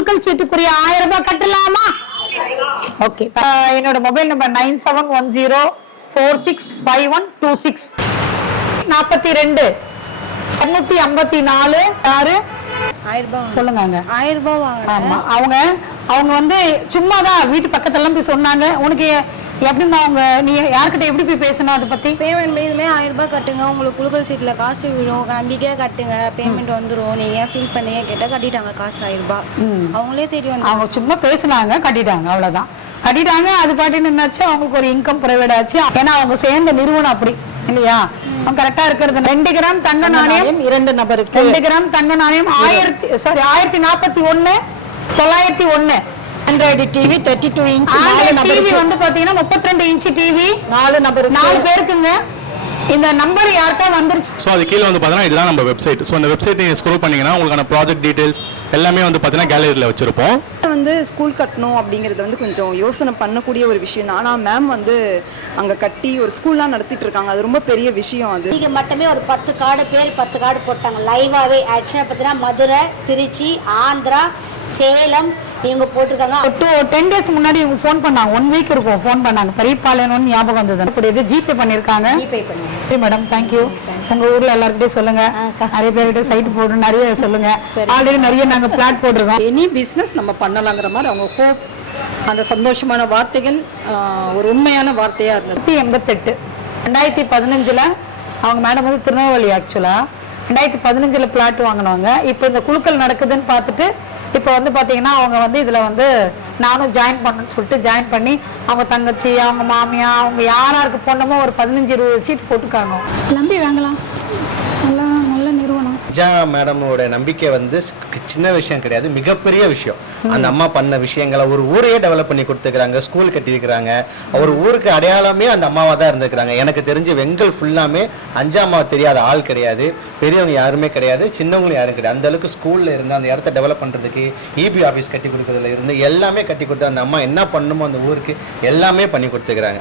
குலுக்கல் சீட்டுக்குரிய 1000 ரூபாய் கட்டலாமா? ஓகே. என்னோட மொபைல் நம்பர் 9710465126 42 254 6 1000 ரூபாய் சொல்லுங்க. 1000 ரூபாய் வாங்க. ஆமா, அவங்க வந்து சும்மா தான் வீட்டு பக்கத்துல எல்லாம் போய் சொன்னாங்க. உனக்கு எப்படிமா அவங்க நீ யார்கிட்ட எப்படி போய் பேசணும் அதை பத்தி? பேமெண்ட் இதுமே 1000 ரூபாய் கட்டுங்க, உங்களுக்கு குலுக்கல் சீட்டில் காசு விடும், நம்பிக்கையாக கட்டுங்க, பேமெண்ட் வந்துடும், நீங்கள் ஃபீல் பண்ணீங்க கேட்டால் கட்டிட்டாங்க காசு 1000 ரூபாய். அவங்களே தெரியும், அவங்க சும்மா பேசினாங்க, கட்டிட்டாங்க, அவ்வளோதான். கட்டிட்டாங்க, அது பாட்டு நின்னாச்சு. அவங்களுக்கு ஒரு இன்கம் ப்ரைவேட் ஆச்சு. ஏன்னா அவங்க சேர்ந்த நிறுவனம் அப்படி இல்லையா? அவங்க கரெக்டா இருக்கிறது. 2 கிராம் தங்க நாணயம் 2 நபருக்கு 2 கிராம் தங்க நாணயம் 1041 901 ஆண்ட்ராய்டு டிவி 32 இன்ச் டிவி வந்து பாத்தீங்கன்னா 32 இன்ச் டிவி 4 நபருக்கு 4 பேருக்குங்க. இந்த நம்பர் யாருக்கா வந்துருச்சு. ஸோ அது கீழே வந்து பார்த்தீங்கன்னா இதுதான் நம்ம வெப்சைட். ஸோ அந்த வெப்சைட் நீங்கள் ஸ்க்ரோல் பண்ணிங்கன்னா உங்களுக்கான ப்ராஜெக்ட் டீட்டெயில்ஸ் எல்லாமே வந்து பார்த்தீங்கன்னா கேலரியில் வச்சுருப்போம். வந்து ஸ்கூல் கட்டணும் அப்படிங்கிறது வந்து கொஞ்சம் யோசனை பண்ணக்கூடிய ஒரு விஷயம் தான். ஆனால் மேம் வந்து அங்கே கட்டி ஒரு ஸ்கூல்லாம் நடத்திட்டு இருக்காங்க. அது ரொம்ப பெரிய விஷயம். அது இங்கே மட்டுமே ஒரு 10 கார்டு போட்டாங்க லைவாகவே. ஆக்சுவலாக பார்த்தீங்கன்னா மதுரை, திருச்சி, ஆந்திரா, சேலம் இவங்க போட்டிருக்காங்க. 10 டேஸ் முன்னாடி இவங்க ஃபோன் பண்ணாங்க. 1 வீக் இருக்கும் ஃபோன் பண்ணாங்க. பெரியபாளையம் ஞாபகம் வந்தது. ஜிபே பண்ணியிருக்காங்க. Madam thank you. உங்க ஊர்ல எல்லாருக்கிட்டையும் சொல்லுங்க. நிறைய பேர்கிட்ட சைட் போடு, நிறைய சொல்லுங்க. ஆல்ரெடி நிறைய நாங்க பிளாட் போட்டிருக்கோம். எனி பிஸ்னஸ் நம்ம பண்ணலாங்கிற மாதிரி அவங்க ஹோப், அந்த சந்தோஷமான வார்த்தைகள் ஒரு உண்மையான வார்த்தையா இருந்தது. 88 2015 அவங்க மேடம் வந்து திருநெல்வேலி. ஆக்சுவலா 2015 பிளாட் வாங்கினாங்க. இப்போ இந்த குழுக்கள் நடக்குதுன்னு பார்த்துட்டு இப்போ வந்து பார்த்தீங்கன்னா அவங்க வந்து இதில் வந்து நானும் ஜாயின் பண்ணணும்னு சொல்லிட்டு ஜாயின் பண்ணி அவங்க தங்கச்சி, அவங்க மாமியா, அவங்க யாராருக்கு போனமோ ஒரு 15-20 சீட் போட்டுருக்காங்க. நம்பி வாங்கலாம். நல்ல நிறுவனம். மேடமோட நம்பிக்கை வந்து சின்ன விஷயம் கிடையாது, மிகப்பெரிய விஷயம். அந்த அம்மா பண்ண விஷயங்களை ஒரு ஊரையே டெவலப் பண்ணி கொடுத்துக்கிறாங்க, ஸ்கூல் கட்டியிருக்கிறாங்க. ஒரு ஊருக்கு அடையாளமே அந்த அம்மாவாக தான் இருந்துக்கிறாங்க. எனக்கு தெரிஞ்ச வெங்கல் ஃபுல்லாமே அம்மாவை தெரியாத ஆள் கிடையாது, பெரியவங்க யாருமே கிடையாது, சின்னவங்களும் யாரும் கிடையாது. அந்த அளவுக்கு ஸ்கூலில் இருந்து அந்த இடத்த டெவலப் பண்ணுறதுக்கு இபி ஆஃபீஸ் கட்டி கொடுக்குறதுல இருந்து எல்லாமே கட்டி கொடுத்து அந்த அம்மா என்ன பண்ணணுமோ அந்த ஊருக்கு எல்லாமே பண்ணி கொடுத்துக்கிறாங்க.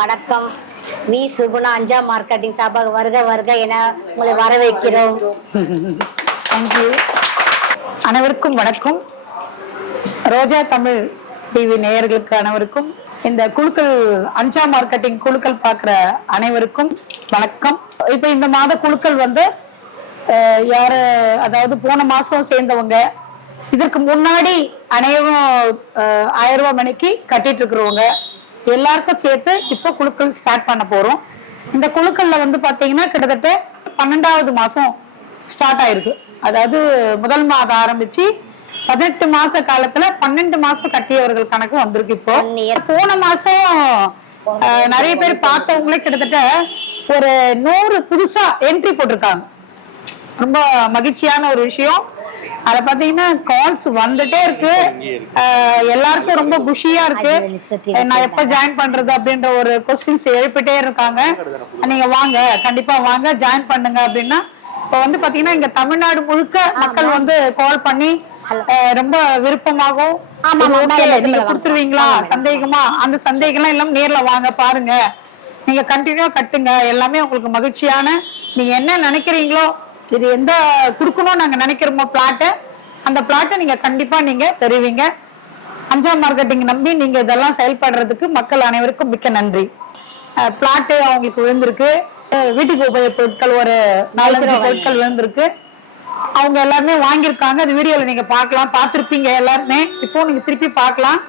வணக்கம். வி சுகுணா அஞ்சாம் மார்க்கெட்டிங் சார்பாக வருக என உங்களை வரவேற்கிறோம். தேங்க்யூ. அனைவருக்கும் வணக்கம். ரோஜா தமிழ் டிவி நேயர்களுக்கு அனைவருக்கும், இந்த குழுக்கள் அஞ்சாம் மார்க்கெட்டிங் குழுக்கள் பார்க்குற அனைவருக்கும் வணக்கம். இப்போ இந்த மாத குழுக்கள் வந்து யாரு, அதாவது போன மாசம் சேர்ந்தவங்க, இதற்கு முன்னாடி அனைவரும் 1000 ரூபாய் மணிக்கு கட்டிட்டு இருக்கிறவங்க எல்லாருக்கும் சேர்த்து இப்போ குழுக்கள் ஸ்டார்ட் பண்ண போறோம். இந்த குழுக்கள்ல வந்து பாத்தீங்கன்னா கிட்டத்தட்ட 12வது மாசம் ஸ்டார்ட் ஆயிருக்கு. அதாவது முதல் மாதம் ஆரம்பிச்சு 18 மாச காலத்துல 12 மாசம் கட்டியவர்கள் கணக்கு வந்திருக்கு. இப்போ போன மாசம் நிறைய பேர் பார்த்தவங்களே கிட்டத்தட்ட ஒரு 100 புதுசா என்ட்ரி போட்டிருக்காங்க. ரொம்ப மகிழ்ச்சியான ஒரு விஷயம். அதுல பாத்தீங்கன்னா கால்ஸ் வந்துட்டே இருக்கு. எல்லாருக்கும் ரொம்ப குஷியா இருக்கு. நான் எப்ப ஜாயின் பண்றது அப்படின்ற ஒரு கொஸ்டின்ஸ் எழுப்பிட்டே இருக்காங்க. நீங்க வாங்க, கண்டிப்பா வாங்க, ஜாயின் பண்ணுங்க அப்படின்னா. இப்ப வந்து பாத்தீங்கன்னா இங்க தமிழ்நாடு முழுக்க மக்கள் வந்து கால் பண்ணி ரொம்ப விருப்பமாகவும் நீங்க கொடுத்துருவீங்களா, சந்தேகமா, அந்த சந்தேகம்லாம் எல்லாம் நேர்ல வாங்க பாருங்க, நீங்க கண்டினியூவா கட்டுங்க, எல்லாமே உங்களுக்கு மகிழ்ச்சியான, நீங்க என்ன நினைக்கிறீங்களோ, இது எந்த கொடுக்கணும் நாங்க நினைக்கிறோமோ பிளாட்டை, அந்த பிளாட்டை நீங்க கண்டிப்பா நீங்க பெறுவீங்க. அஞ்சாம் மார்க்கெட்டிங் நம்பி நீங்க இதெல்லாம் செயல்படுறதுக்கு மக்கள் அனைவருக்கும் மிக்க நன்றி. பிளாட்டு அவங்களுக்கு விழுந்திருக்கு. வீட்டுக்கு உபயோக பொருட்கள் ஒரு 4-5 பொருட்கள் விழுந்திருக்கு. அவங்க எல்லாருமே வாங்கியிருக்காங்க. அது வீடியோல நீங்க பார்க்கலாம், பார்த்துருப்பீங்க எல்லாருமே. இப்போ நீங்க திருப்பி பார்க்கலாம்.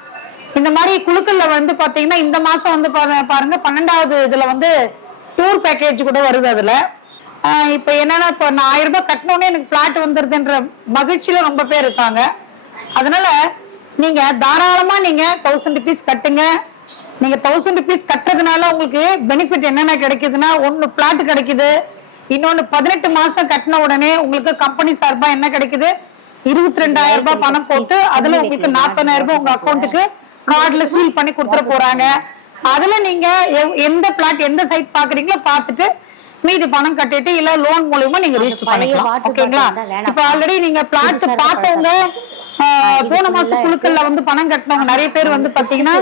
இந்த மாதிரி குழுக்கள்ல வந்து பாத்தீங்கன்னா இந்த மாசம் வந்து பாருங்க 12வது இதுல வந்து டூர் பேக்கேஜ் கூட வருது. அதுல இப்ப என்னன்னா, இப்ப நான் 1000 ரூபாய் கட்டணும்னே எனக்கு பிளாட் வந்துருதுன்ற மகிழ்ச்சியில ரொம்ப பேர் இருக்காங்க. அதனால நீங்க தாராளமா நீங்க 1000 rupees கட்டுங்க. நீங்க 1000 rupees கட்டுறதுனால உங்களுக்கு பெனிஃபிட் என்னென்ன கிடைக்குதுன்னா, ஒன்னு பிளாட் கிடைக்குது, இன்னொன்னு 18 மாசம் கட்டின உடனே உங்களுக்கு கம்பெனி சார்பா என்ன கிடைக்குது, 22,000 ரூபாய் பணம் போட்டு அதுல உங்களுக்கு 40,000 ரூபாய் உங்க அக்கௌண்ட்டுக்கு கார்டுல சீல் பண்ணி கொடுத்துட போறாங்க. அதுல நீங்க எந்த பிளாட் எந்த சைட் பாக்குறீங்களோ பார்த்துட்டு மீதி பணம் கட்டிட்டு இல்ல லோன் மூலமா நீங்க ரெஜிஸ்டர் பண்ணிக்கலாம். ஓகேங்களா? இப்ப ஆல்ரெடி நீங்க பிளாட் பார்த்தவங்க போன மாசம் குழுக்கள்ல வந்து பணம் கட்டினவங்க நிறைய பேர் வந்து பாத்தீங்கன்னா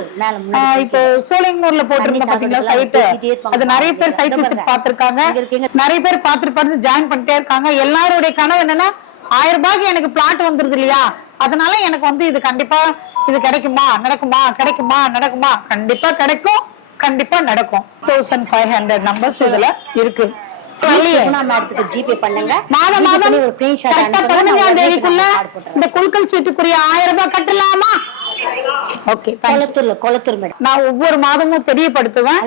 இப்போ சோழிங்கூர்ல போட்டிருந்த பாத்தீங்களா சைட், அது நிறைய பேர் சைட் விசிட் பார்த்திருக்காங்க. நிறைய பேர் பார்த்து ஜாயின் பண்ணிட்டே இருக்காங்க. எல்லாருடைய கனவு என்னன்னா 1000 ரூபாய்க்கு எனக்கு பிளாட் வந்துருது இல்லையா, அதனால எனக்கு வந்து இது கண்டிப்பா இது கிடைக்குமா நடக்குமா கண்டிப்பா கிடைக்கும், கண்டிப்பா நடக்கும். 1500 நம்பர்ஸ் இதுல இருக்கு. ஜிபே பண்ணுங்க. மாதம் 15ஆம் தேதிக்குள்ள இந்த குழுக்கள் சீட்டுக்குரிய 1000 ரூபாய் கட்டலாமா? Okay, Kolathur madam. நான் ஒவ்வொரு மாதமும் தெரியப்படுத்துவேன்.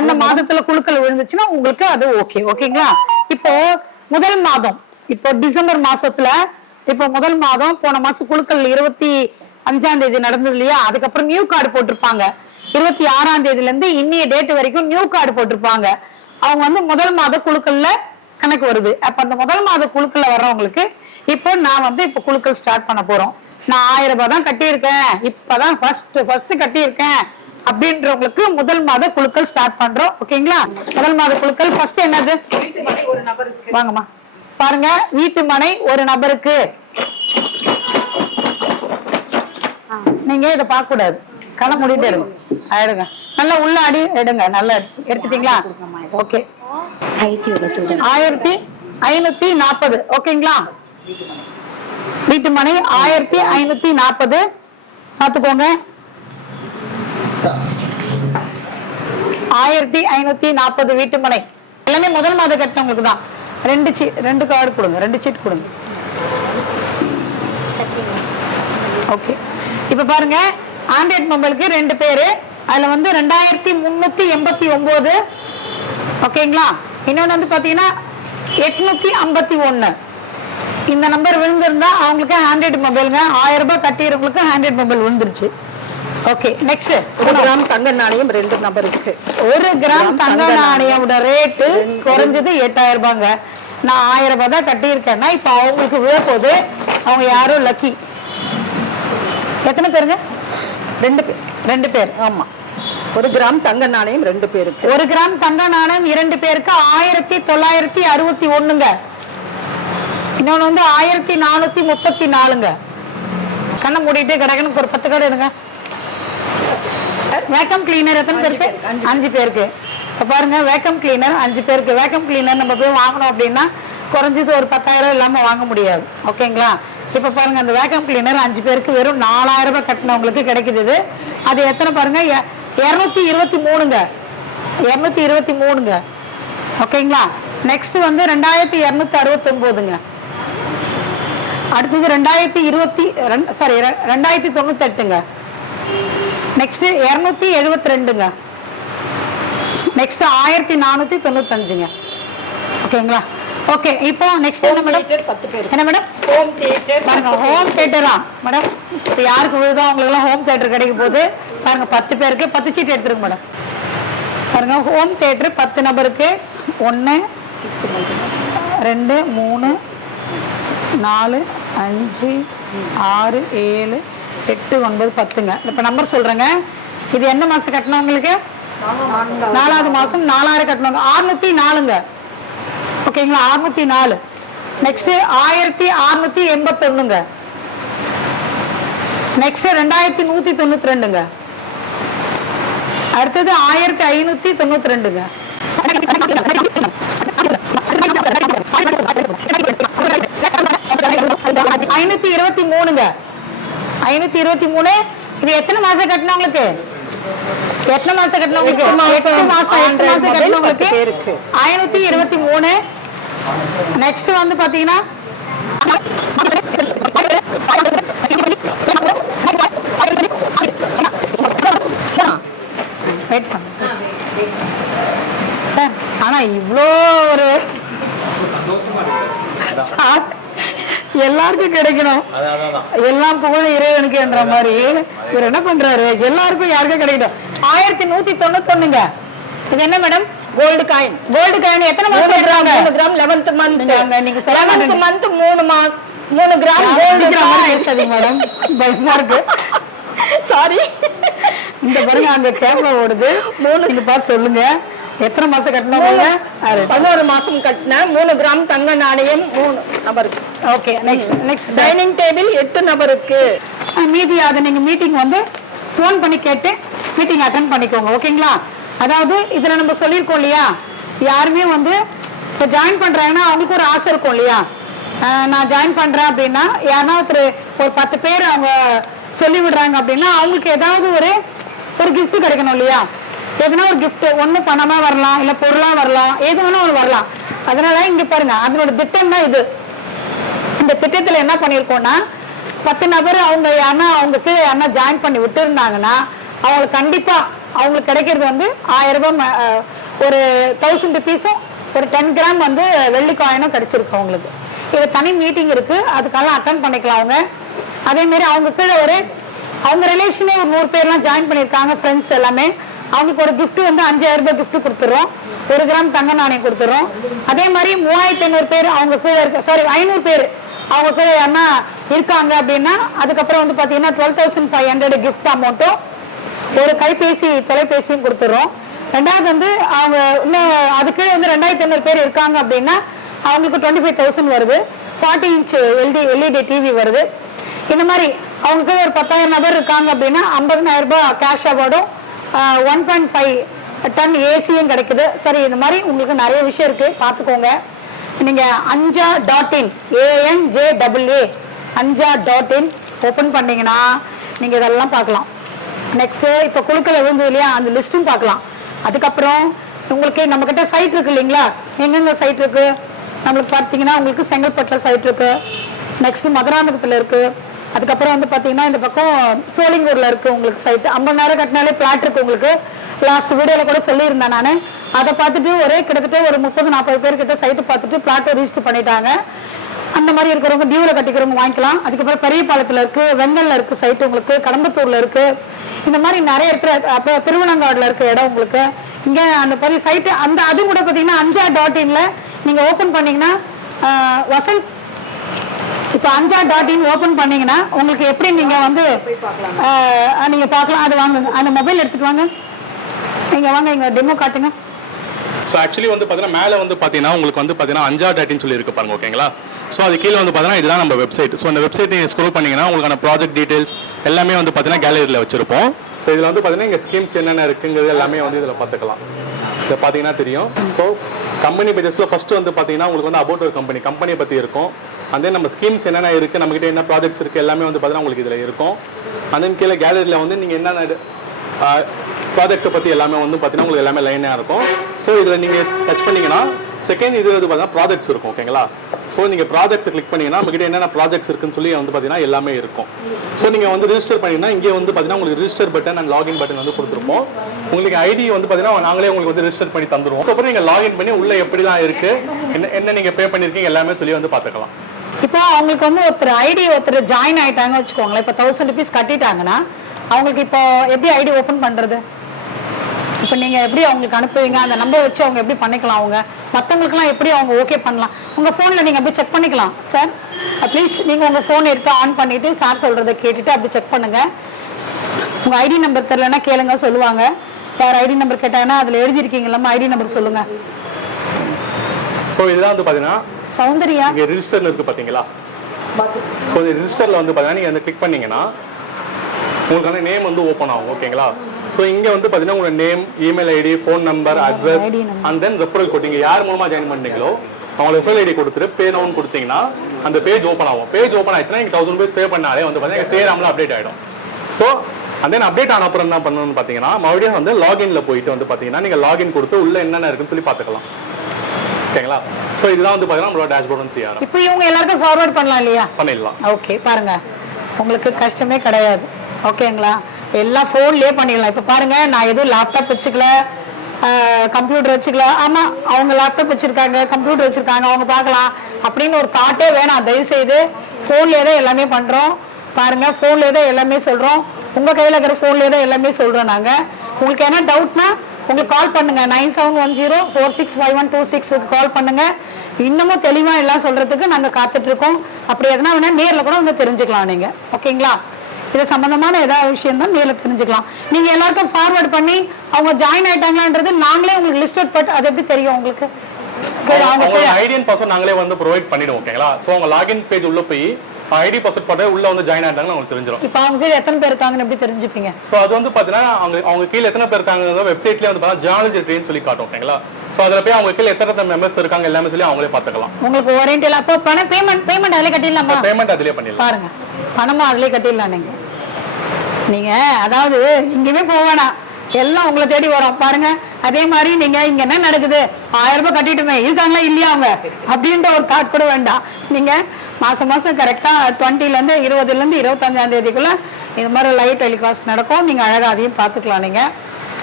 அந்த மாதத்துல குழுக்கள் விழுந்துச்சுன்னா உங்களுக்கு அது ஓகே. ஓகேங்களா? இப்போ முதல் மாதம், இப்போ டிசம்பர் மாசத்துல, இப்போ முதல் மாதம் போன மாசம் குழுக்கள் 25ஆம் தேதி நடந்தது இல்லையா, அதுக்கப்புறம் நியூ கார்டு போட்டிருப்பாங்க. 26ஆம் தேதியில இருந்து இன்னைய டேட் வரைக்கும் நியூ கார்டு போட்டிருப்பாங்க. அவங்க வந்து முதல் மாத குழுக்கள்ல கணக்கு வருது. அப்ப அந்த முதல் மாத குழுக்கள்ல வர்றவங்களுக்கு இப்போ நான் வந்து இப்போ குழுக்கள் ஸ்டார்ட் பண்ண போறோம். நான் 1000 ரூபாய் தான் கட்டியிருக்கேன், இப்பதான் ஃபர்ஸ்ட் கட்டியிருக்கேன் அப்படின்றவங்களுக்கு முதல் மாத குழுக்கள் ஸ்டார்ட் பண்றோம். ஓகேங்களா? முதல் மாத குழுக்கள் ஃபர்ஸ்ட் என்னது? வாங்கம்மா பாருங்க, வீட்டு மனை ஒரு நபருக்கு. நீங்க இதை பார்க்க கூடாது, கண முடிட்டு எடுங்க, எடுங்க நல்லா உள்ள அடி எடுங்க, நல்லா எடுத்துட்டீங்களா? ஓகே, 1540. ஓகேங்களா? வீட்டு மனை 1540 பாத்துக்கோங்க. 1540 வீட்டு மனை எல்லாமே முதல் மாத கட்டினவங்களுக்கு தான். 2 கார்டு கொடுங்க, 2 சீட் கொடுங்க. ஓகே, இப்ப பாருங்க, ஆண்ட்ராய்ட் மொபைலுக்கு 2 பேரு, அதுல வந்து 2389. ஓகேங்களா? இன்னொன்னு வந்து பாத்தீங்கன்னா 851. இந்த நம்பர் விழுந்திருந்தா அவங்களுக்கு ஆண்ட்ராய்டு மொபைலுங்க. 1000 ரூபாய் கட்டிறவங்களுக்கு ஆண்ட்ராய்டு மொபைல் விழுந்துருச்சு. ஓகே, நெக்ஸ்ட் 1 கிராம் தங்க நாணயம் 2 நபருக்கு. 1 கிராம் தங்க நாணயோட ரேட்டு குறைஞ்சது 8000 ரூபாங்க. நான் 1000 ரூபாய் தான் கட்டியிருக்கேன்னா இப்ப அவங்களுக்கு விழ போது. அவங்க யாரும் லக்கி. எத்தனை பேருங்க? 2 பேர். ஆமா, 1 கிராம் தங்க நாணயம் 2 பேருக்கு. 1 கிராம் தங்க நாணயம் 2 பேருக்கு 1961ங்க. இன்னொன்னு வந்து 1434ங்க. கண்ணை மூடிட்டு கிடக்குன்னு ஒரு 10 கார்டு எடுங்க. வேக்கம் கிளீனர் எத்தனை பேருக்கு? 5 பேருக்கு. இப்ப பாருங்க, வேக்கம் கிளீனர் 5 பேருக்கு. வேக்கம் கிளீனர் நம்ம போய் வாங்கணும் அப்படின்னா குறைஞ்சது ஒரு 10,000 இல்லாம வாங்க முடியாது. ஓகேங்களா? இப்ப பாருங்க, அந்த வேக்கம் கிளீனர் 5 பேருக்கு வெறும் 4000 ரூபாய் கட்டினவங்களுக்கு கிடைக்குது. அது எத்தனை பாருங்க? 223ங்க. 223ங்க. ஓகேங்களா? நெக்ஸ்ட் வந்து 2269ங்க. அடுத்தது 2098ங்க. நெக்ஸ்ட் 272ங்க. நெக்ஸ்ட் 1495ங்க. ஓகேங்களா? ஓகே, இப்போ நெக்ஸ்ட் என்ன மேடம்? 10 பேர். என்ன மேடம்? Home theatre. பாருங்க, ஹோம் தியேட்டரா மேடம்? இப்போ யாருக்கு விழுதோ அவங்களுக்கு எல்லாம் ஹோம் தியேட்டர் கிடைக்க போகுது. பாருங்க, 10 பேருக்கு 10 சீட் எடுத்துருங்க மேடம். பாருங்க, ஹோம் தியேட்டர் 10 நபருக்கு 1 2 3 4 5 6 7 8 9 10ங்க. இப்ப நம்பர் சொல்றேங்க. இது என்ன மாசம் கட்டணவங்களுக்கு? 4வது மாசம் 4000 கட்டணவங்க 604ங்க. ஓகேங்களா? 604. நெக்ஸ்ட் 1681ங்க. நெக்ஸ்ட் 2192ங்க. அடுத்தது 1592ங்க. 523ங்க. 523. இது எத்தனை மாசம் கட்டினவங்களுக்கு? எத்தனை மாசம் கட்டினவங்களுக்கு? 8 மாசம் கட்டினவங்களுக்கு 523. நெக்ஸ்ட் வந்து பாத்தீங்கன்னா சார், ஆனா இவ்வளோ ஒரு எல்லாருக்கும் கிடைக்கணும், எல்லாம் புகழ் இறைவனுக்கு என்ற மாதிரி இவர் என்ன பண்றாரு? எல்லாருக்கும் யாருக்கும் கிடைக்கணும். 1191ங்க. இது என்ன madam? Gold coin. Gold coin எத்தனை மாசம் எடுறாங்க? 3 கிராம் 11th மந்த். நீங்க சொல்ல 11th month 3 gram gold coin. Madam பயமா இருக்கு. சாரி. இந்த பாருங்க அங்க கேமரா ஓடுது. நீங்க பார்த்து சொல்லுங்க எத்தனை மாசம் கட்டணும்? 11 மாசம் கட்டினேன். 3 கிராம் தங்க நாணயம் 3 நபருக்கு. ஓகே, நெக்ஸ்ட் டைனிங் டேபிள் 8 நபருக்கு. மீதி அதை நீங்க மீட்டிங் வந்து ஃபோன் பண்ணி கேட்டு மீட்டிங் அட்டென்ட் பண்ணிக்கோங்க. ஓகேங்களா? அதாவது இதுல நம்ம சொல்லியிருக்கோம் இல்லையா, யாருமே வந்து இப்போ ஜாயின் பண்றாங்கன்னா அவங்களுக்கு ஒரு ஆசை இருக்கும் இல்லையா, நான் ஜாயின் பண்றேன் அப்படின்னா யாருன்னா ஒரு 10 பேர் அவங்க சொல்லி விடுறாங்க அப்படின்னா அவங்களுக்கு ஏதாவது ஒரு gift கிடைக்கணும் இல்லையா. எதுனா ஒரு gift, ஒண்ணு பணமா வரலாம், இல்ல பொருளா வரலாம், எது வேணா ஒரு வரலாம். அதனால இங்க பாருங்க அதனோட திட்டம் தான் இது. இந்த திட்டத்துல என்ன பண்ணிருக்கோம்னா 10 நபர் அவங்க யாருன்னா அவங்க கீழே யாருன்னா ஜாயின் பண்ணி விட்டு இருந்தாங்கன்னா அவங்களுக்கு கண்டிப்பா அவங்களுக்கு கிடைக்கிறது வந்து 1000 ரூபாய், ஒரு 1000 ருபீஸும் ஒரு 10 கிராம் வந்து வெள்ளி காயினும் கிடைச்சிருக்கு அவங்களுக்கு. இது தனி மீட்டிங் இருக்கு, அதுக்கெல்லாம் அட்டன் பண்ணிக்கலாம் அவங்க. அதே மாதிரி அவங்க கீழே அவங்க ரிலேஷனே ஒரு 100 பேர்லாம் ஜாயின் பண்ணியிருக்காங்க, ஃப்ரெண்ட்ஸ் எல்லாமே. அவங்களுக்கு ஒரு gift வந்து 5000 ரூபாய் gift கொடுத்துறோம், 1 கிராம் தங்க நாணயம் கொடுத்துறோம். அதே மாதிரி 3500 பேர் அவங்க கீழே இருக்க 500 பேர் அவங்க கீழே யாருன்னா இருக்காங்க அப்படின்னா அதுக்கப்புறம் வந்து பார்த்தீங்கன்னா 12,500 gift அமௌண்ட்டும் ஒரு தொலைபேசியும் கொடுத்துறோம். ரெண்டாவது வந்து அவங்க இன்னும் அது கீழே வந்து 2500 பேர் இருக்காங்க அப்படின்னா அவங்களுக்கு 25,000 வருது. 40 இன்ச் எல்இடி டிவி வருது. இந்த மாதிரி அவங்களுக்கு ஒரு 10,000 நபர் இருக்காங்க அப்படின்னா 50,000 ரூபாய் கேஷ் அவார்டும் 1.5 டன் ஏசியும் கிடைக்குது. சரி, இந்த மாதிரி உங்களுக்கு நிறைய விஷயம் இருக்கு, பார்த்துக்கோங்க. நீங்க anja.in ANJAA anja.in ஓப்பன் பண்ணீங்கன்னா நீங்க இதெல்லாம் பார்க்கலாம். நெக்ஸ்ட் இப்போ குழுக்கள் விழுந்து இல்லையா, அந்த லிஸ்ட்டும் பார்க்கலாம். அதுக்கப்புறம் உங்களுக்கு நம்ம கிட்ட சைட் இருக்கு இல்லைங்களா, எங்கெங்க சைட் இருக்கு நம்மளுக்கு பார்த்தீங்கன்னா உங்களுக்கு செங்கல்பட்டில் சைட் இருக்கு, நெக்ஸ்ட் மதுராந்தகத்தில் இருக்கு, அதுக்கப்புறம் வந்து பார்த்தீங்கன்னா இந்த பக்கம் சோழிங்கூர்ல இருக்கு உங்களுக்கு சைட். 50,000 கட்டினாலே பிளாட் இருக்கு உங்களுக்கு. லாஸ்ட் வீடியோல கூட சொல்லியிருந்தேன் நான். அதை பார்த்துட்டு கிட்டத்தட்ட ஒரு 30-40 பேர் கிட்ட சைட்டு பார்த்துட்டு பிளாட்டை ரிஜிஸ்டர் பண்ணிட்டாங்க. அந்த மாதிரி இருக்கிறவங்க டியூவில் கட்டிக்கிறவங்க வாங்கிக்கலாம். அதுக்கப்புறம் பெரியபாளையத்தில் இருக்கு, வெங்கல்ல இருக்கு சைட்டு உங்களுக்கு, கடம்பத்தூர்ல இருக்கு, இந்த மாதிரி நிறைய இடத்துல. அப்புறம் திருவனங்காடுல இருக்க இடம் உங்களுக்கு இங்க அந்த மாதிரி சைட்டு. அது கூட பார்த்தீங்கன்னா anja.inல நீங்க ஓப்பன் பண்ணீங்கன்னா வசந்த் இப்போ anja.in ஓப்பன் பண்ணீங்கன்னா உங்களுக்கு எப்படி நீங்க வந்து நீங்க பார்க்கலாம். அது வாங்குங்க, அந்த மொபைல் எடுத்துட்டு வாங்க, நீங்க வாங்க, இங்க டெமோ காட்டுங்க. ஸோ ஆக்சுவலி வந்து பார்த்தீங்கன்னா மேலே வந்து பார்த்தீங்கன்னா உங்களுக்கு வந்து பார்த்தீங்கன்னா anja.in சொல்லி இருக்கு பாருங்க. ஓகேங்களா? ஸோ அது கீழே வந்து பார்த்தீங்கன்னா இதுதான் நம்ம வெப்சைட். ஸோ அந்த வெப்சைட் நீங்கள் ஸ்க்ரோல் பண்ணீங்கன்னா உங்களுக்கான ப்ராஜெக்ட் டீடைல்ஸ் எல்லாமே வந்து பார்த்தீங்கன்னா கேலரியில் வச்சிருப்போம். ஸோ இதில் வந்து பார்த்தீங்கன்னா இங்கே ஸ்கீம்ஸ் என்னென்ன இருக்குங்கிறது எல்லாமே வந்து இதில் பார்த்துக்கலாம். இதை பார்த்தீங்கன்னா தெரியும். ஸோ கம்பெனி பேஜஸில் ஃபஸ்ட்டு வந்து பார்த்தீங்கன்னா உங்களுக்கு வந்து அபவுட் ஒரு கம்பெனியை பற்றி இருக்கும். அண்ட் தென் நம்ம ஸ்கீம்ஸ் என்னென்ன இருக்குது, நம்மகிட்ட என்ன ப்ராஜெக்ட்ஸ் இருக்குது எல்லாமே வந்து பார்த்தீங்கன்னா உங்களுக்கு இதில் இருக்கும். அண்ட் தென் கீழே கேலரியில் வந்து நீங்கள் என்னென்ன ப்ராஜெக்ட்ஸை பற்றி எல்லாமே வந்து பார்த்தீங்கன்னா உங்களுக்கு எல்லாமே லைனாக இருக்கும். ஸோ இதில் நீங்கள் டச் பண்ணிங்கன்னா செகண்ட் இது வந்து பார்த்தீங்கன்னா ப்ராஜெக்ட்ஸ் இருக்கும். ஓகேங்களா? ஸோ நீங்கள் ப்ராஜெக்ட்ஸை கிளிக் பண்ணிங்கன்னா நம்மகிட்ட என்னென்ன ப்ராஜெக்ட்ஸ் இருக்குன்னு சொல்லி வந்து பார்த்தீங்கன்னா எல்லாமே இருக்கும். ஸோ நீங்கள் வந்து ரிஜிஸ்டர் பண்ணிங்கன்னா இங்கே வந்து பார்த்தீங்கன்னா உங்களுக்கு register button and login button வந்து கொடுத்துருப்போம். உங்களுக்கு ஐடி வந்து பார்த்தீங்கன்னா நாங்களே உங்களுக்கு வந்து ரிஜிஸ்டர் பண்ணி தந்துருவோம். அதுக்கப்புறம் நீங்கள் லாகின் பண்ணி உள்ளே எப்படிலாம் இருக்குது, என்ன நீங்கள் பே பண்ணியிருக்கீங்க எல்லாமே சொல்லி வந்து பார்த்துக்கலாம். இப்போ அவங்களுக்கு வந்து ஒருத்தர் ஜாயின் ஆயிட்டாங்க வச்சுக்கோங்களேன். இப்போ 1000 ருபீஸ் கட்டிட்டாங்கன்னா அவங்களுக்கு இப்போ எப்படி ஐடி ஓப்பன் பண்றது? இப்போ நீங்க எப்படி அவங்களுக்கு அனுப்புவீங்க? அந்த நம்பர் வச்சு அவங்க எப்படி பண்ணிக்கலாம்? அவங்க மற்றவங்களுக்குலாம் எப்படி அவங்க ஓகே பண்ணலாம்? உங்க ஃபோனில் நீங்க அப்படி செக் பண்ணிக்கலாம். சார் ப்ளீஸ் நீங்க உங்க ஃபோன் எடுத்து ஆன் பண்ணிட்டு சார் சொல்றதை கேட்டுட்டு அப்படி செக் பண்ணுங்க. உங்க ஐடி நம்பர் தெரியலன்னா கேளுங்க, சொல்லுவாங்க. யார் ஐடி நம்பர் கேட்டாங்கன்னா அதில் எழுதிருக்கீங்களா ஐடி நம்பர் சொல்லுங்க. ஸோ இதுதான் வந்து பார்த்தீங்கன்னா சௌந்தர்யா இங்கே ரிஜிஸ்டர்ல இருக்கு பார்த்தீங்களா? ஸோ இந்த ரிஜிஸ்டரில் வந்து பார்த்தீங்கன்னா நீங்கள் வந்து கிளிக் பண்ணீங்கன்னா உங்களுக்கான நேம் வந்து ஓப்பன் ஆகும். ஓகேங்களா? ஸோ இங்கே வந்து பார்த்தீங்கன்னா உங்களோட name, email ID, phone number, address and then referral code. நீங்கள் யார் மூலமாக ஜாயின் பண்ணீங்களோ அவங்க ரெஃபரல் ஐடி கொடுத்துட்டு பே நவுன் கொடுத்தீங்கன்னா அந்த பேஜ் ஓப்பன் ஆகும். பேஜ் ஓப்பன் ஆயிடுச்சுன்னா நீங்கள் 1000 ரூபீஸ் பே பண்ணாலே வந்து பார்த்தீங்கன்னா சேராமல அப்டேட் ஆகிடும். ஸோ அண்ட் தென் அப்டேட் ஆன அப்புறம் என்ன பண்ணணும்னு பார்த்தீங்கன்னா மறுபடியும் வந்து லாகின்ல போயிட்டு வந்து பார்த்தீங்கன்னா நீங்கள் லாகின் கொடுத்து உள்ள என்னென்ன இருக்குன்னு சொல்லி பார்த்துக்கலாம். ஓகேங்களா? ஸோ இதுதான் வந்து பார்த்தீங்கன்னா நம்மளோட டேஷ்போர்ட் CRM. இப்போ இவங்க எல்லாருக்கும் ஃபார்வர்ட் பண்ணலாம் இல்லையா? பண்ணிடலாம். ஓகே, பாருங்க உங்களுக்கு கஷ்டமே கிடையாது. ஓகேங்களா? எல்லாம் ஃபோன்லேயே பண்ணிக்கலாம். இப்போ பாருங்க, நான் எதுவும் லேப்டாப் வச்சுக்கல, கம்ப்யூட்டர் வச்சுக்கல. ஆமா, அவங்க லேப்டாப் வச்சிருக்காங்க, கம்ப்யூட்டர் வச்சிருக்காங்க, அவங்க பார்க்கலாம் அப்படின்னு ஒரு தாட்டே வேணாம். தயவு செய்து ஃபோன்லேயே தான் எல்லாமே பண்றோம். பாருங்க, ஃபோன்லேயே தான் எல்லாமே சொல்றோம். உங்க கையில் இருக்கிற ஃபோன்லேயே தான் எல்லாமே சொல்றோம். நாங்க உங்களுக்கு என்ன டவுட்னா உங்களுக்கு கால் பண்ணுங்க. 9710465126 கால் பண்ணுங்க. இன்னமும் தெளிவா எல்லாம் சொல்றதுக்கு நாங்க காத்துட்டு இருக்கோம். அப்படி எதனா வேணா நேர்ல கூட வந்து தெரிஞ்சுக்கலாம் நீங்க. ஓகேங்களா? இது சம்பந்தமான ஏதாவது விஷயம் தான் நேரில் தெரிஞ்சுக்கலாம். நீங்க எல்லாருக்கும் ஃபார்வர்ட் பண்ணி அவங்க ஜாயின் ஆயிட்டாங்களான்றது நாங்களே உங்களுக்கு லிஸ்ட் அவுட் பண்ணி அது எப்படி தெரியும் உங்களுக்கு? ஐடியன் பாஸ்வேர்ட் நாங்களே வந்து ப்ரொவைட் பண்ணிடுவோம். ஓகேங்களா? ஸோ அவங்க லாகின் பேஜ் உள்ள போய் ஐடி பாஸ்வேர்ட் போட்டு உள்ள வந்து ஜாயின் ஆயிட்டாங்கன்னு உங்களுக்கு தெரிஞ்சிடும். இப்போ அவங்க கீழே எத்தனை பேர் இருக்காங்கன்னு எப்படி தெரிஞ்சுப்பீங்க? ஸோ அது வந்து பார்த்தீங்கன்னா அவங்க கீழே எத்தனை பேர் இருக்காங்க வெப்சைட்லேயே வந்து பார்த்தா ஜாலஜி ட்ரெயின் சொல்லி காட்டும். ஓகேங்களா? ஸோ அதில் போய் அவங்க கீழே எத்தனை மெம்பர்ஸ் இருக்காங்க எல்லாமே சொல்லி அவங்களே பார்த்துக்கலாம். உங்களுக்கு ஓரியன்டல் அப்போ பணம் பேமெண்ட் அதிலே கட்டிடலாமா? பேமெண்ட் அதிலே பண்ணிடலாம். பாருங்க, பணமும் அதிலே கட்டிடலாம். நீங்க அதாவது இங்கேயுமே போக வேணாம், எல்லாம் உங்களை தேடி வரும். பாருங்க, அதே மாதிரி நீங்க இங்க என்ன நடக்குது, 1000 ரூபாய் கட்டிட்டுமே இருக்காங்களா இல்லையா அவங்க அப்படின்ற ஒரு தாட் கூட வேண்டாம். நீங்க மாசம் கரெக்டா 20லேருந்து 20லேருந்து 25ஆம் தேதிக்குள்ள இது மாதிரி லைவ் டெலிகாஸ்ட் நடக்கும். நீங்க அழகா அதையும் பார்த்துக்கலாம். நீங்க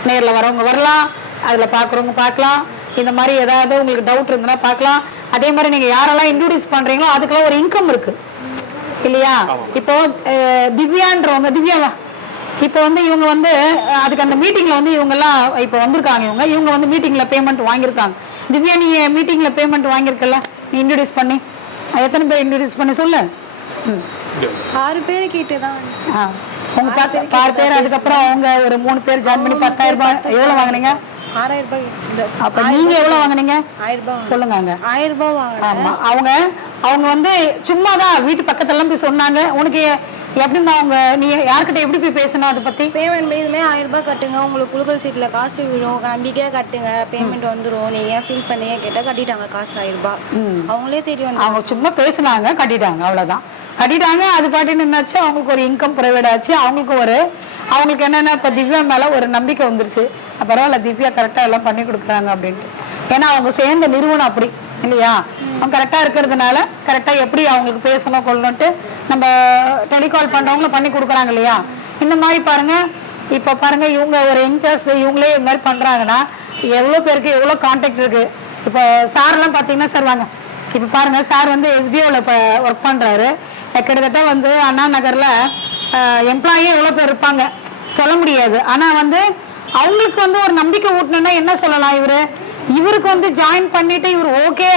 நேரில் வரவங்க வரலாம், அதில் பார்க்குறவங்க பார்க்கலாம். இந்த மாதிரி ஏதாவது உங்களுக்கு டவுட் இருந்ததுன்னா பார்க்கலாம். அதே மாதிரி நீங்க யாரெல்லாம் இன்ட்ரோடியூஸ் பண்றீங்களோ அதுக்கெல்லாம் ஒரு இன்கம் இருக்கு இல்லையா? இப்போ திவ்யான்றவங்க, திவ்யாவா இப்போ வந்து இவங்க வந்து அதுக்கு அந்த மீட்டிங்ல வந்து இவங்கெல்லாம் இப்போ வந்திருக்காங்க. இவங்க வந்து மீட்டிங்ல பேமெண்ட் வாங்கியிருக்காங்க. திவ்யா, நீ மீட்டிங்ல பேமெண்ட் வாங்கியிருக்கல, நீ இன்ட்ரோடியூஸ் பண்ணி எத்தனை பேர் இன்ட்ரோடியூஸ் பண்ணி சொல்லு? 6 பேர் கிட்ட தான். உங்க 6 பேர், அதுக்கப்புறம் அவங்க ஒரு 3 பேர் ஜாயின் பண்ணி 10,000 ரூபாய். எவ்வளவு வாங்குனீங்க? 6000 ரூபாய். அப்ப நீங்க எவ்வளவு வாங்குனீங்க? 1000 ரூபாய் சொல்லுங்க. 1000 ரூபாய் வாங்கினேன். ஆமா, அவங்க வந்து சும்மாதான் வீட்டு பக்கத்துல போய் சொன்னாங்க. உனக்கு எப்படிமா அவங்க நீ யார்கிட்ட எப்படி போய் பேசணும் அதை பத்தி? பேமெண்ட் இதுமே 1000 ரூபாய் கட்டுங்க, உங்களுக்கு குழுக்கள் சீட்டில் காசு விழும், நம்பிக்கையாக கட்டுங்க, பேமெண்ட் வந்துடும், நீங்கள் ஃபில் பண்ணியே கேட்டால் கட்டிட்டாங்க காசு 1000 ரூபாய். அவங்களே தெரியும், அவங்க சும்மா பேசினாங்க, கட்டிட்டாங்க, அவ்வளோதான். கட்டிட்டாங்க. அது பாட்டு நின்னாச்சு. அவங்களுக்கு ஒரு இன்கம் ப்ரொவைட் ஆச்சு. அவங்களுக்கு என்னென்ன இப்போ திவ்யா மேலே ஒரு நம்பிக்கை வந்துருச்சு. பரவாயில்ல, திவ்யா கரெக்டாக எல்லாம் பண்ணி கொடுக்குறாங்க அப்படின்ட்டு. ஏன்னா அவங்க சேர்ந்த நிறுவனம் அப்படி இல்லையா? அவங்க கரெக்டாக இருக்கிறதுனால கரெக்டாக எப்படி அவங்களுக்கு பேசணும் கொள்ளணுன்ட்டு நம்ம டெலிகால் பண்ணுறவங்களும் பண்ணி கொடுக்குறாங்க இல்லையா? இந்த மாதிரி பாருங்கள், இப்போ பாருங்கள், இவங்க ஒரு இன்ட்ரெஸ்ட் இவங்களே இது மாதிரி பண்ணுறாங்கன்னா எவ்வளோ பேருக்கு எவ்வளோ கான்டாக்ட் இருக்குது. இப்போ சார்லாம் பார்த்தீங்கன்னா, சார் வாங்க, இப்போ பாருங்கள், சார் வந்து SBOவில் இப்போ ஒர்க் பண்ணுறாரு. கிட்டத்தட்ட வந்து அண்ணா நகரில் எம்ப்ளாயே எவ்வளோ பேர் இருப்பாங்க சொல்ல முடியாது. ஆனால் வந்து அவங்களுக்கு வந்து ஒரு நம்பிக்கை ஊட்டணுன்னா என்ன சொல்லலாம், இவருக்கு வந்து ஜாயின் பண்ணிட்டு இவர் ஓகே,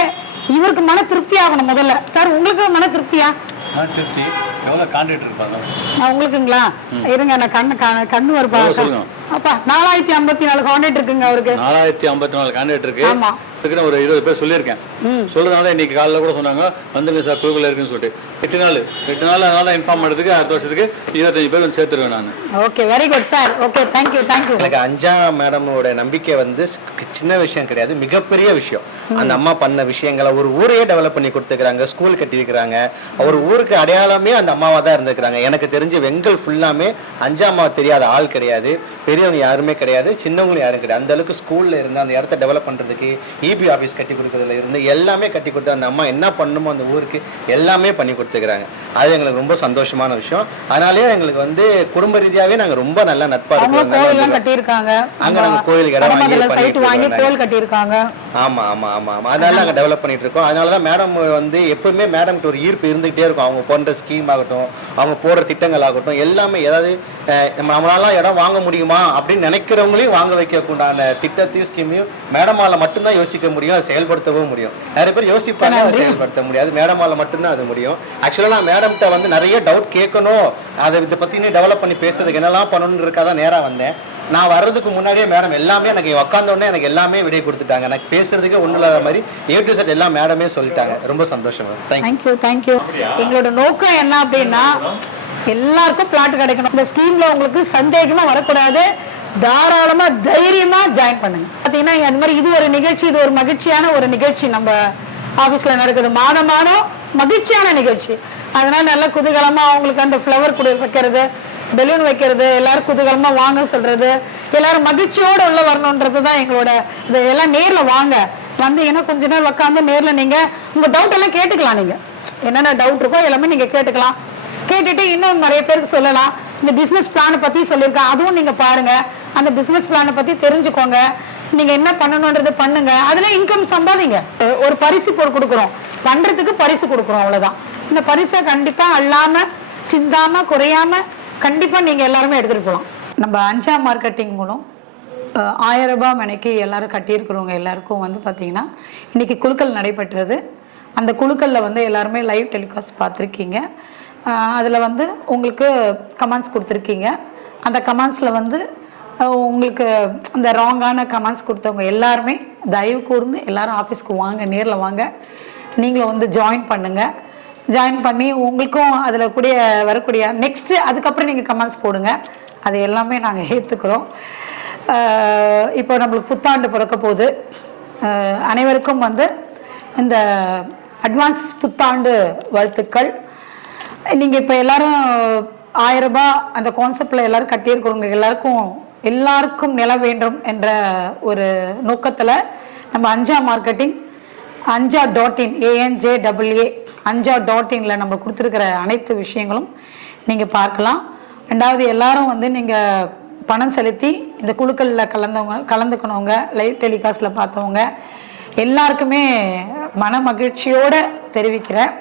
இவருக்கு மன திருப்தி ஆகணும் முதல்ல. சார் உங்களுக்கு மன திருப்தியா? திருப்தி. எவ்வளோ கான்ட்ராக்ட் இருப்பாங்க உங்களுக்குங்களா? இருங்க, நான் கண்ணு வருப்பாங்க. அப்பா 4054 கான்ட்ராக்ட் இருக்குங்க அவருக்கு. 4054 கான்ட்ராக்ட் இருக்கு. ஆமா, ஒரு 20 பேர் சொல்லியிருக்கேன். சொல்றதுனால இன்னைக்கு காலைல கூட சொன்னாங்க வந்துருங்க சார் குழுக்கள் இருக்குன்னு சொல்லிட்டு. 8 நாள் அதனால இன்ஃபார்ம் பண்ணுறதுக்கு அடுத்த வருஷத்துக்கு 25 பேர் வந்து சேர்த்துருவேன் நான். Okay, very good sir. Okay, thank you. எனக்கு அஞ்சா மேடமோட நம்பிக்கை வந்து சின்ன விஷயம் கிடையாது, மிகப்பெரிய விஷயம். அந்த அம்மா பண்ண விஷயங்களை ஒரு ஊரையே டெவலப் பண்ணி கொடுத்துக்கிறாங்க, ஸ்கூல் கட்டியிருக்கிறாங்க. ஒரு ஊருக்கு அடையாளமே அந்த அம்மாவாக தான் இருந்துக்கிறாங்க. எனக்கு தெரிஞ்ச வெங்கல் ஃபுல்லாமே அஞ்சா அம்மாவை தெரியாத ஆள் கிடையாது, பெரியவங்க யாருமே கிடையாது, சின்னவங்களும் யாரும் கிடையாது. அந்த அளவுக்கு ஸ்கூல்ல இருந்து அந்த இடத்த டெவலப் பண்றதுக்கு EB ஆஃபீஸ் கட்டி கொடுக்கறதுல இருந்து எல்லாமே கட்டி கொடுத்து அந்த அம்மா என்ன பண்ணணுமோ அந்த ஊருக்கு எல்லாமே பண்ணி கொடுத்துக்கிறாங்க. அது எங்களுக்கு ரொம்ப சந்தோஷமான விஷயம். அதனாலேயே எங்களுக்கு வந்து குடும்ப ரீதியாவே நாங்க ரொம்ப நல்ல நட்பா இருக்கோம். அங்க நாங்க கோயிலுக்கு இடம் வாங்கி கோயில் கட்டியிருக்காங்க. ஆமா ஆமா ஆமா ஆமா அதனால நாங்க டெவலப் பண்ணிட்டு இருக்கோம். அதனாலதான் மேடம் வந்து எப்பவுமே மேடம்கிட்ட ஒரு ஈர்ப்பு இருந்துகிட்டே இருக்கும். அவங்க போன்ற ஸ்கீம் ஆகட்டும், அவங்க போடுற திட்டங்கள் ஆகட்டும், எல்லாமே ஏதாவது நம்மளால இடம் வாங்க முடியுமா அப்படின்னு நினைக்கிறவங்களையும் வாங்க வைக்கக்கூடான திட்டத்தையும் ஸ்கீமையும் மேடமால மட்டும்தான் யோசிக்க முடியும், அதை செயல்படுத்தவும் முடியும். நிறைய பேர் யோசிப்பாங்க, அதை செயல்படுத்த முடியாது. மேடமால மட்டும்தான் அது முடியும். ஆக்சுவலாக நான் மேடம்கிட்ட வந்து நிறைய டவுட் கேட்கணும், அதை இதை பற்றி டெவலப் பண்ணி பேசுறதுக்கு என்னெல்லாம் பண்ணணும்னு இருக்காதான் நேராக வந்தேன். நான் வர்றதுக்கு முன்னாடியே மேடம் எல்லாமே எனக்கு உட்காந்த உடனே எனக்கு எல்லாமே விடை கொடுத்துட்டாங்க. எனக்கு பேசுறதுக்கு ஒன்றும் இல்லாத மாதிரி A to Z எல்லாம் மேடமே சொல்லிட்டாங்க. ரொம்ப சந்தோஷம். தேங்க்யூ. எங்களோட நோக்கம் என்ன அப்படின்னா எல்லாருக்கும் பிளாட் கிடைக்கணும். இந்த ஸ்கீம்ல உங்களுக்கு சந்தேகமா வரக்கூடாது. தாராளமா தைரியமா ஜாயின் பண்ணுங்க. பாத்தீங்கன்னா அந்த மாதிரி இது ஒரு நிகழ்ச்சி, இது ஒரு மகிழ்ச்சியான ஒரு நிகழ்ச்சி நம்ம ஆபீஸ்ல நடக்குது. மாதம் மகிழ்ச்சியான நிகழ்ச்சி. அதனால நல்லா குதூகலமா அவங்களுக்கு அந்த ஃப்ளவர் கூட வைக்கிறது, பெலூன் வைக்கிறது, எல்லாரும் குதூகலமா வாங்க சொல்றது, எல்லாரும் மகிழ்ச்சியோட உள்ள வரணுன்றதுதான் எங்களோட. இதெல்லாம் நேர்ல வாங்க, வந்தீங்கன்னா கொஞ்ச நேரம் உட்காந்து நேர்ல நீங்க உங்க டவுட் எல்லாம் கேட்டுக்கலாம். நீங்க என்னென்ன டவுட் இருக்கோ எல்லாமே நீங்க கேட்டுக்கலாம். கேட்டுட்டு இன்னும் நிறைய பேருக்கு சொல்லலாம். இந்த பிசினஸ் பிளானை பத்தி சொல்லியிருக்கேன், அதுவும் நீங்க பாருங்க. அந்த பிசினஸ் பிளானை பத்தி தெரிஞ்சுக்கோங்க. நீங்க என்ன பண்ணணும்ன்றது பண்ணுங்க. அதுல இன்கம் சம்பாதிங்க. ஒரு பரிசு கொடுக்குறோம், பண்றதுக்கு பரிசு கொடுக்குறோம், அவ்வளவுதான். இந்த பரிசை கண்டிப்பா அல்லாம சிந்தாம குறையாம கண்டிப்பா நீங்க எல்லாருமே எடுத்துட்டு போகலாம். நம்ம அஞ்சா மார்க்கெட்டிங் மூலம் 1000 ரூபாய் மணிக்கு எல்லாரும் கட்டியிருக்கிறவங்க எல்லாருக்கும் வந்து பார்த்தீங்கன்னா இன்னைக்கு குழுக்கள் நடைபெற்றது. அந்த குழுக்களில் வந்து எல்லாருமே லைவ் டெலிகாஸ்ட் பார்த்துருக்கீங்க. அதில் வந்து உங்களுக்கு கமெண்ட்ஸ் கொடுத்துருக்கீங்க. அந்த கமெண்ட்ஸில் வந்து உங்களுக்கு அந்த ராங்கான கமெண்ட்ஸ் கொடுத்தவங்க எல்லாருமே தயவு கூர்ந்து எல்லாரும் ஆஃபீஸ்க்கு வாங்க, நேரில் வாங்க. நீங்களும் வந்து ஜாயின் பண்ணுங்கள். ஜாயின் பண்ணி உங்களுக்கும் அதில் கூடிய வரக்கூடிய நெக்ஸ்ட்டு அதுக்கப்புறம் நீங்கள் கமெண்ட்ஸ் போடுங்க. அது எல்லாமே நாங்கள் ஏற்றுக்கிறோம். இப்போ நம்மளுக்கு புத்தாண்டு பிறக்க போகுது. அனைவருக்கும் வந்து இந்த அட்வான்ஸ் புத்தாண்டு வாழ்த்துக்கள். நீங்கள் இப்போ எல்லாரும் 1000 ரூபாய் அந்த கான்செப்டில் எல்லோரும் கட்டியிருக்கிறவங்க எல்லாருக்கும் நில வேண்டும் என்ற ஒரு நோக்கத்தில் நம்ம அஞ்சா மார்க்கெட்டிங் anja.in ANJAA anja.inல நம்ம கொடுத்துருக்கிற அனைத்து விஷயங்களும் நீங்கள் பார்க்கலாம். ரெண்டாவது எல்லாரும் வந்து நீங்கள் பணம் செலுத்தி இந்த குழுக்களில் கலந்துக்கணவங்க, லைவ் டெலிகாஸ்ட்டில் பார்த்தவங்க எல்லாருக்குமே மன மகிழ்ச்சியோடு தெரிவிக்கிறேன்.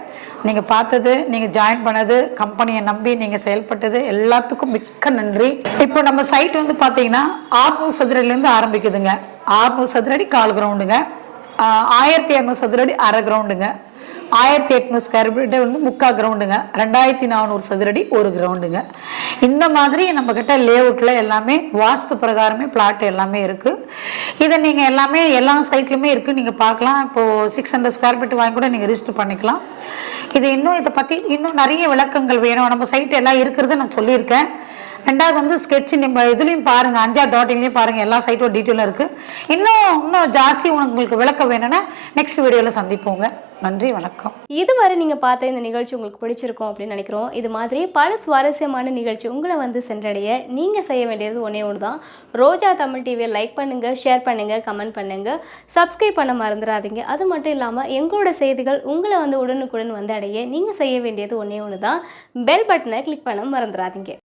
நீங்கள் பார்த்தது, நீங்கள் ஜாயின் பண்ணது, கம்பெனியை நம்பி நீங்கள் செயல்பட்டது எல்லாத்துக்கும் மிக்க நன்றி. இப்போ நம்ம சைட் வந்து பார்த்தீங்கன்னா 600 சதுரடிலேருந்து ஆரம்பிக்குதுங்க. 600 சதுரடி 1/4 கிரவுண்டுங்க, 1200 சதுரடி அரை கிரவுண்டுங்க, 1800 ஸ்கொயர் ஃபீட் வந்து 3/4 கிரவுண்டுங்க, 2400 சதுரடி 1 கிரவுண்டுங்க. இந்த மாதிரி நம்மக்கிட்ட லேஅவுட்டில் எல்லாமே வாஸ்து பிரகாரமே பிளாட் எல்லாமே இருக்குது. இதை நீங்கள் எல்லாமே எல்லா சைட்லையுமே இருக்குது, நீங்கள் பார்க்கலாம். இப்போது 600 ஸ்கொயர் ஃபீட் வாங்கி கூட நீங்கள் ரிஜிஸ்டர் பண்ணிக்கலாம். இது இதை பற்றி இன்னும் நிறைய விளக்கங்கள் வேணும். நம்ம சைட் எல்லாம் இருக்கிறத நான் சொல்லியிருக்கேன். ரெண்டாவது வந்து ஸ்கெட்ச் நம்ம இதுலேயும் பாருங்கள், anja.inலையும் பாருங்கள், எல்லா சைட்டோட டீட்டெயிலும் இருக்குது. இன்னும் ஜாஸ்தி உங்களுக்கு விளக்க வேணும்னா நெக்ஸ்ட் வீடியோவில் சந்திப்போங்க. நன்றி, வணக்கம். இதுவரை நீங்கள் பார்த்த இந்த நிகழ்ச்சி உங்களுக்கு பிடிச்சிருக்கும் அப்படின்னு நினைக்கிறோம். இது மாதிரி பல சுவாரஸ்யமான நிகழ்ச்சி உங்களை வந்து சென்றடைய நீங்கள் செய்ய வேண்டியது ஒன்றே ஒன்று தான். ரோஜா தமிழ் டிவியை லைக் பண்ணுங்கள், ஷேர் பண்ணுங்கள், கமெண்ட் பண்ணுங்கள், சப்ஸ்கிரைப் பண்ண மறந்துடாதீங்க. அது மட்டும் இல்லாமல் எங்களோட செய்திகள் உங்களை வந்து உடனுக்குடன் வந்து அடைய நீங்கள் செய்ய வேண்டியது ஒன்றே ஒன்று தான், பெல் பட்டனை கிளிக் பண்ண மறந்துடாதீங்க.